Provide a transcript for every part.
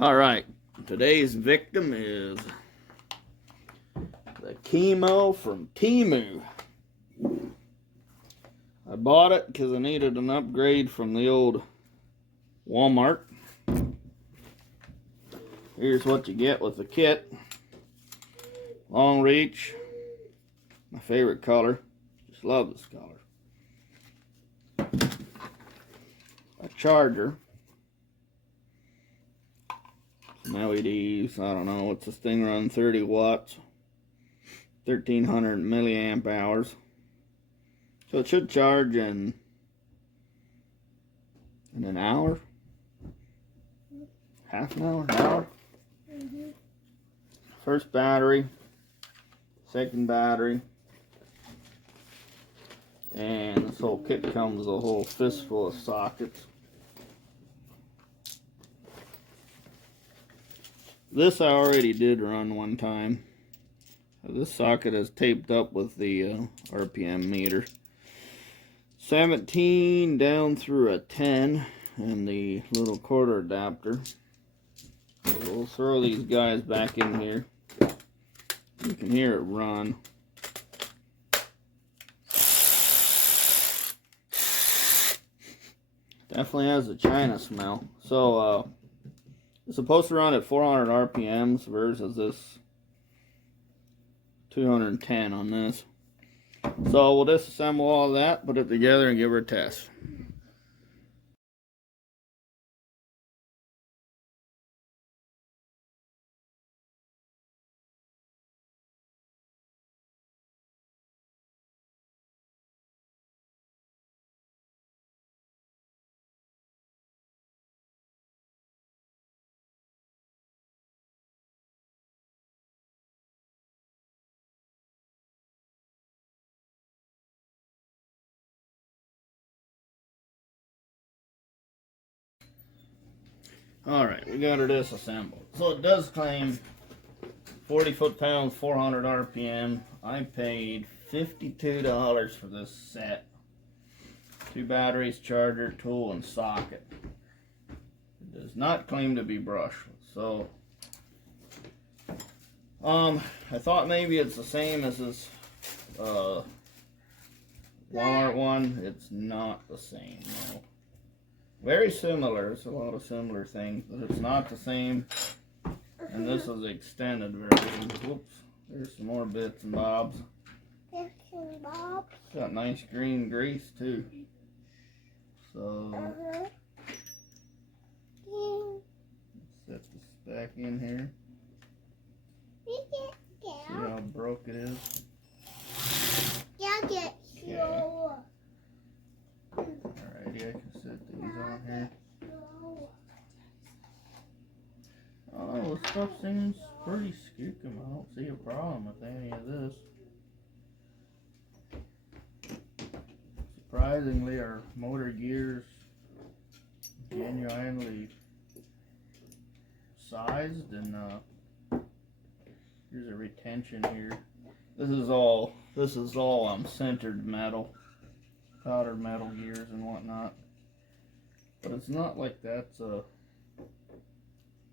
Alright, today's victim is the Kimo from TUMU. I bought it because I needed an upgrade from the old Walmart. Here's what you get with the kit. Long reach, my favorite color. Just love this color. A charger. Some LEDs, I don't know, what's this thing run? 30 watts, 1300 milliamp hours. So it should charge in an hour, half an hour, First battery, second battery, and this whole kit comes with a whole fistful of sockets. This I already did run one time. This socket is taped up with the RPM meter. 17 down through a 10 and the little quarter adapter. So we'll throw these guys back in here. You can hear it run. Definitely has a China smell. So it's supposed to run at 400 RPMs versus this 210 on this. So we'll disassemble all that, put it together, and give her a test. Alright, we got her disassembled. So it does claim 40 foot-pounds, 400 RPM. I paid $52 for this set. 2 batteries, charger, tool, and socket. It does not claim to be brushless. So, I thought maybe it's the same as this Walmart one. It's not the same, no. Very similar, there's a lot of similar things, but it's not the same. And this is the extended version. Whoops, there's some more bits and bobs. Got nice green grease too. So, let's set this back in here. See how broke it is? Okay. Alrighty, I can set these on here. Oh, the stuff seems pretty skookum. I don't see a problem with any of this. Surprisingly, our motor gears genuinely sized, and here's a retention here. This is all centered metal, powdered metal gears and whatnot. But it's not like that's a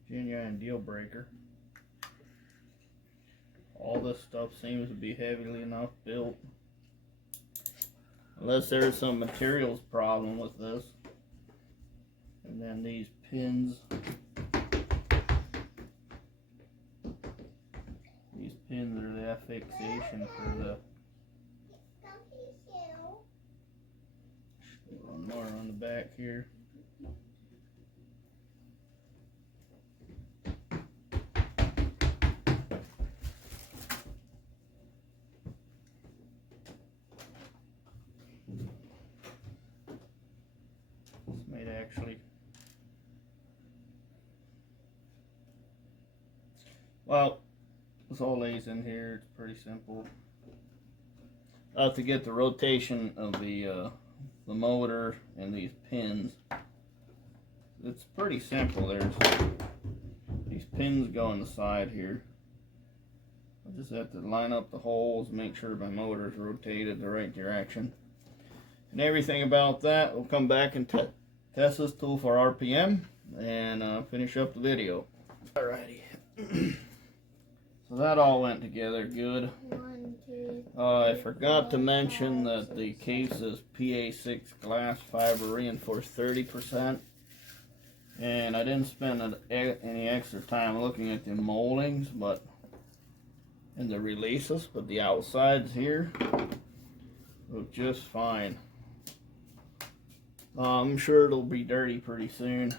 genuine deal breaker. All this stuff seems to be heavily enough built. Unless there's some materials problem with this. And then these pins. These pins are the affixation for the. One more on the back here. This might actually. Well, this all lays in here. It's pretty simple. I'll have to get the rotation of the motor and these pins. It's pretty simple. There's these pins go on the side here. I just have to line up the holes, make sure my motor's rotated the right direction. And everything about that, we'll come back and test this tool for RPM and finish up the video. Alrighty. So that all went together good. I forgot to mention that the case is PA6 glass fiber reinforced 30%. And I didn't spend any extra time looking at the moldings, but and the releases, but the outsides here look just fine. I'm sure it'll be dirty pretty soon.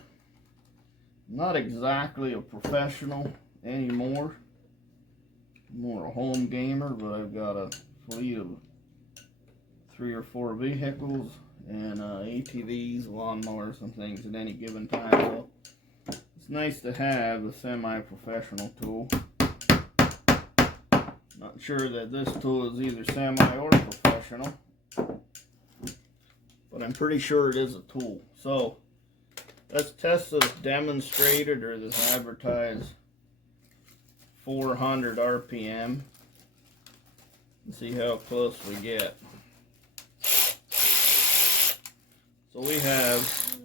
I'm not exactly a professional anymore. I'm more a home gamer, but I've got a fleet of 3 or 4 vehicles and ATVs, lawnmowers, and things at any given time. So it's nice to have a semi-professional tool. Not sure that this tool is either semi or professional, but I'm pretty sure it is a tool. So let's test this demonstrated or this advertised 400 RPM and see how close we get. So we have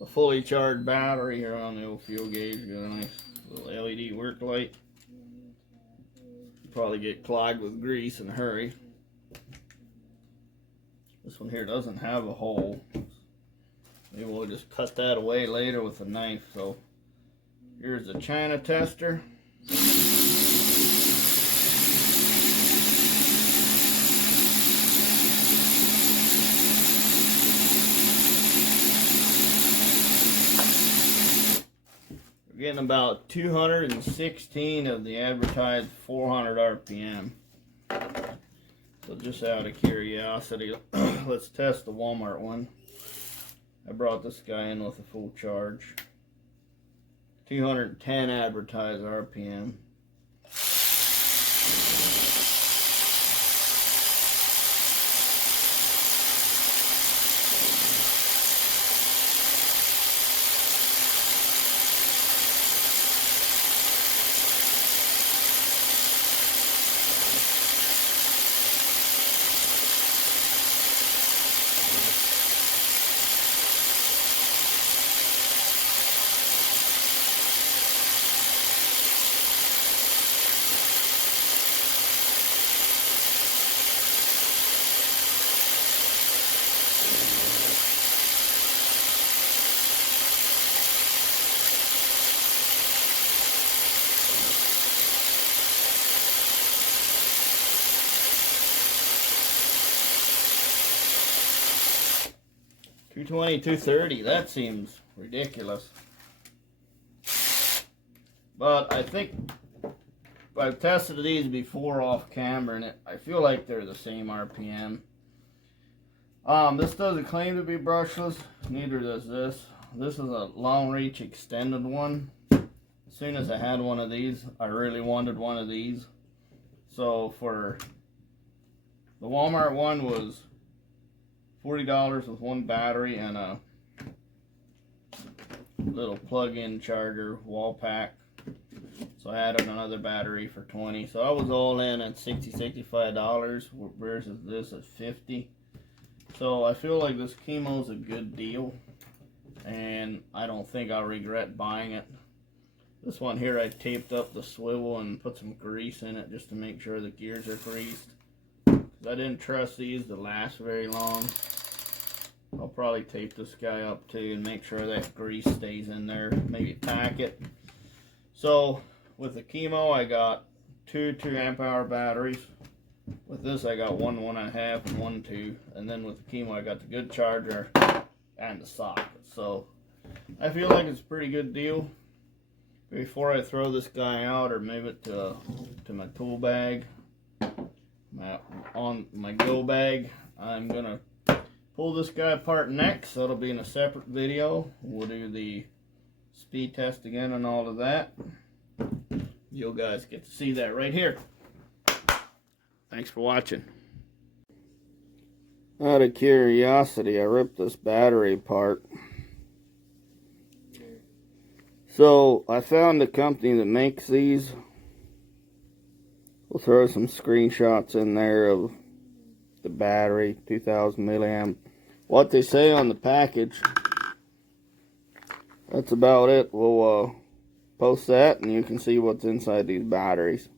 a fully charged battery here on the old fuel gauge. Got a nice little LED work light. Probably get clogged with grease in a hurry. This one here doesn't have a hole. Maybe we'll just cut that away later with a knife. So here's the China tester. We're getting about 216 of the advertised 400 RPM. So just out of curiosity, let's test the Walmart one. I brought this guy in with a full charge. 210 advertised RPM. $220, $230, that seems ridiculous. But I think I've tested these before off camera and I feel like they're the same RPM. This doesn't claim to be brushless, neither does this. This is a long reach extended one. As soon as I had one of these, I really wanted one of these. So for the Walmart one was $40 with one battery and a little plug-in charger wall pack. So I added another battery for $20. So I was all in at $60, $65 versus this at $50. So I feel like this Kimo is a good deal, and I don't think I'll regret buying it. This one here, I taped up the swivel and put some grease in it just to make sure the gears are greased. I didn't trust these to last very long. I'll probably tape this guy up too and make sure that grease stays in there. Maybe pack it. So with the Kimo, I got two 2-amp-hour batteries. With this, I got one 1.5 and one 2. And then with the Kimo, I got the good charger and the socket. So I feel like it's a pretty good deal. Before I throw this guy out or move it to my tool bag, on my go bag, I'm gonna pull this guy apart next. That'll be in a separate video. We'll do the speed test again and all of that. You guys get to see that right here. Thanks for watching. Out of curiosity, I ripped this battery apart. So I found the company that makes these. We'll throw some screenshots in there of the battery, 2000 milliamp. What they say on the package. That's about it. We'll Post that and you can see what's inside these batteries.